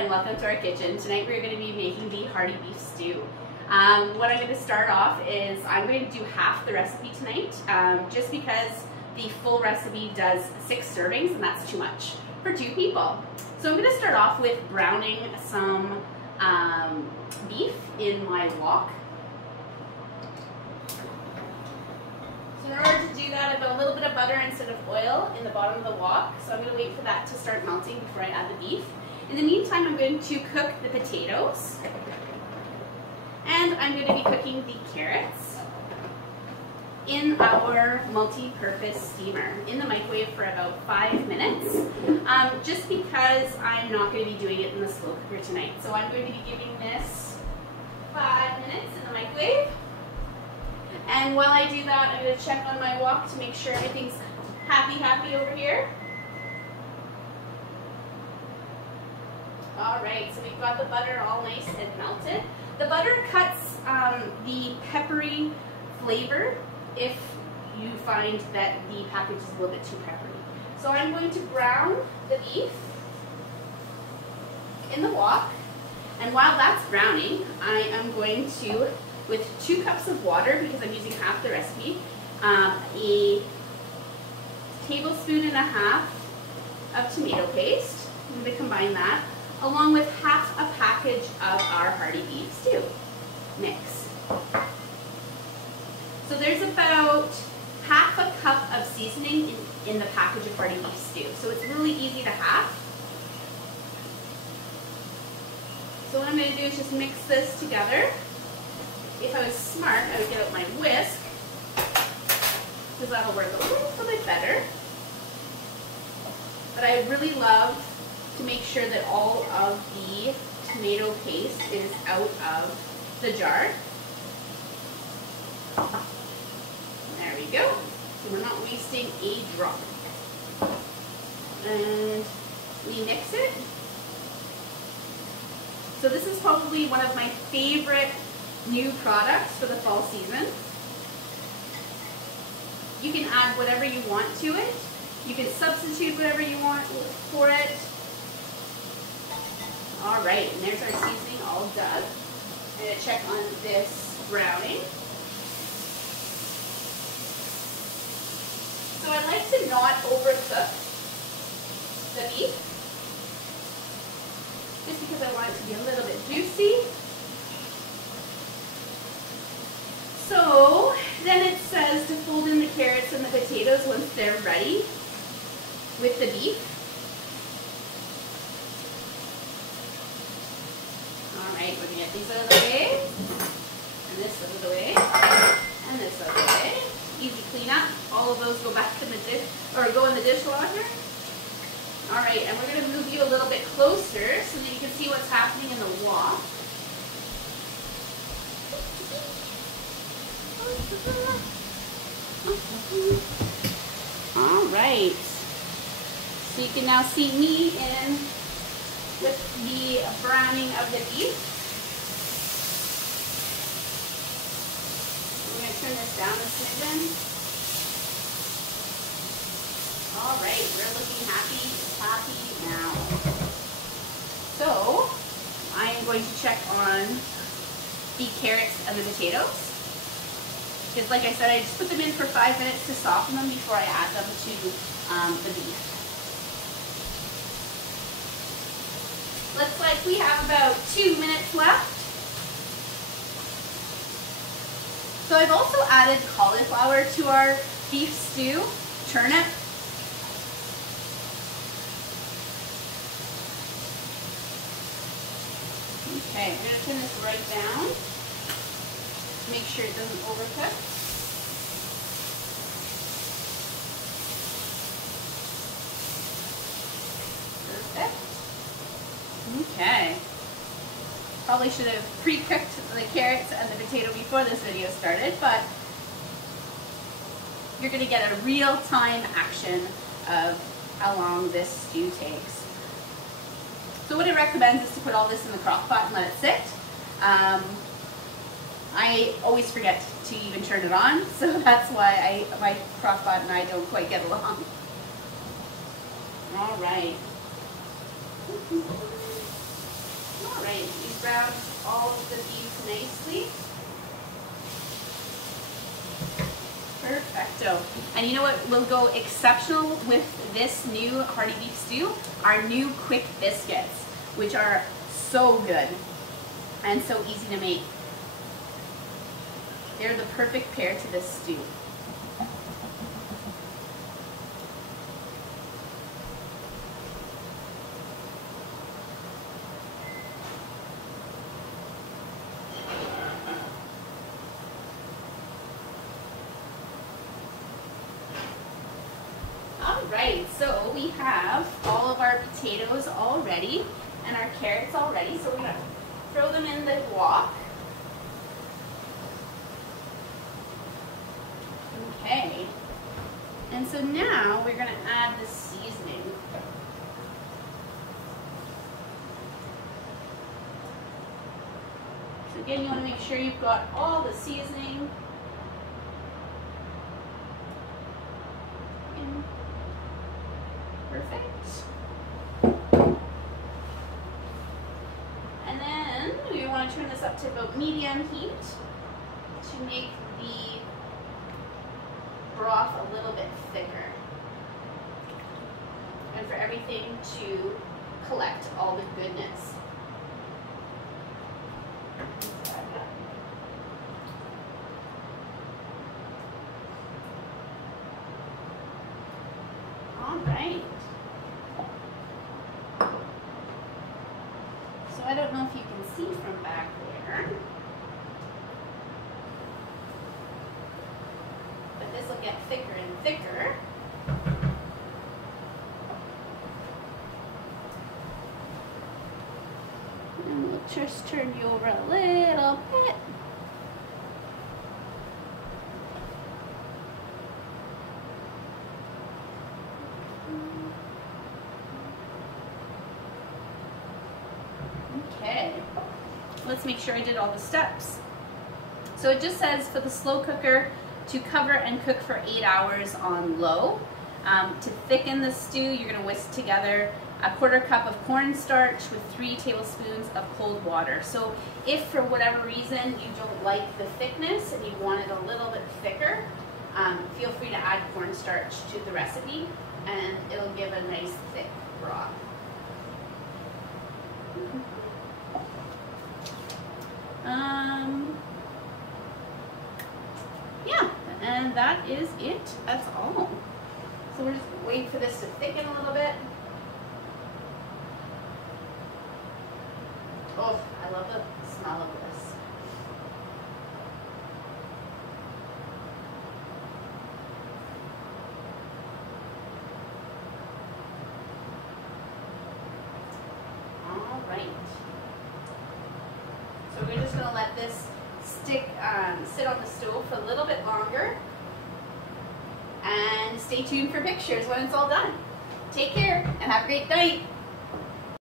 and welcome to our kitchen. Tonight we're going to be making the hearty beef stew. What I'm going to start off is I'm going to do half the recipe tonight, just because the full recipe does 6 servings and that's too much for 2 people. So I'm going to start off with browning some beef in my wok. So in order to do that, I've got a little bit of butter instead of oil in the bottom of the wok. So I'm going to wait for that to start melting before I add the beef. In the meantime, I'm going to cook the potatoes. And I'm going to be cooking the carrots in our multi-purpose steamer in the microwave for about 5 minutes, just because I'm not going to be doing it in the slow cooker tonight. So I'm going to be giving this 5 minutes in the microwave. And while I do that, I'm going to check on my wok to make sure everything's happy over here. All right, so we've got the butter all nice and melted. The butter cuts the peppery flavor if you find that the package is a little bit too peppery. So I'm going to brown the beef in the wok, and while that's browning, I am going to, with 2 cups of water, because I'm using half the recipe, a tablespoon and a half of tomato paste. I'm going to combine that along with half a package of our hearty beef stew mix. So there's about half a cup of seasoning in the package of hearty beef stew. So it's really easy to half. So what I'm going to do is just mix this together. If I was smart, I would get out my whisk, because that'll work a little bit better. But I really love to make sure that all of the tomato paste is out of the jar. There we go. So we're not wasting a drop. And we mix it. So this is probably one of my favorite new products for the fall season. You can add whatever you want to it. You can substitute whatever you want for it. All right, and there's our seasoning all done. I'm going to check on this browning. So I like to not overcook the beef, just because I want it to be a little bit juicy. So then it says to fold in the carrots and the potatoes once they're ready with the beef. Alright, we're going to get these out of the way, and this out of the way, and this out of the way. Easy cleanup. All of those go back in the dish, or go in the dishwasher. Alright, and we're going to move you a little bit closer so that you can see what's happening in the wok. Alright, so you can now see me in with the browning of the beef. I'm going to turn this down a smidgen. Alright, we're looking happy now. So, I am going to check on the carrots and the potatoes. Because like I said, I just put them in for 5 minutes to soften them before I add them to the beef. Looks like we have about 2 minutes left. So I've also added cauliflower to our beef stew, turnip. Okay, I'm going to turn this right down. Make sure it doesn't overcook. Perfect. Okay. Probably should have pre-cooked the carrots and the potato before this video started, but you're going to get a real-time action of how long this stew takes. So what it recommends is to put all this in the crock pot and let it sit. I always forget to even turn it on, so that's why my crock pot and I don't quite get along. All right. All right, you browned all of the beef nicely. Perfecto. And you know what will go exceptional with this new Hearty beef stew? Our new quick biscuits, which are so good and so easy to make. They're the perfect pair to this stew. Alright, so we have all of our potatoes all ready and our carrots all ready, so we're going to throw them in the wok. Okay, and so now we're going to add the seasoning. So again, you want to make sure you've got all the seasoning. Perfect. And then we want to turn this up to about medium heat to make the broth a little bit thicker. And for everything to collect all the goodness. All right. So I don't know if you can see from back there, but this will get thicker and thicker. And we'll just turn you over a little bit. Okay, let's make sure I did all the steps. So it just says for the slow cooker to cover and cook for 8 hours on low. To thicken the stew, you're going to whisk together a 1/4 cup of cornstarch with 3 tablespoons of cold water. So if for whatever reason you don't like the thickness and you want it a little bit thicker, feel free to add cornstarch to the recipe and it'll give a nice thick broth. Yeah, and that is it. That's all. So we're just waiting for this to thicken a little bit. Oh, I love the smell of this. All right. So we're just going to let this sit on the stove for a little bit longer. And stay tuned for pictures when it's all done. Take care and have a great night.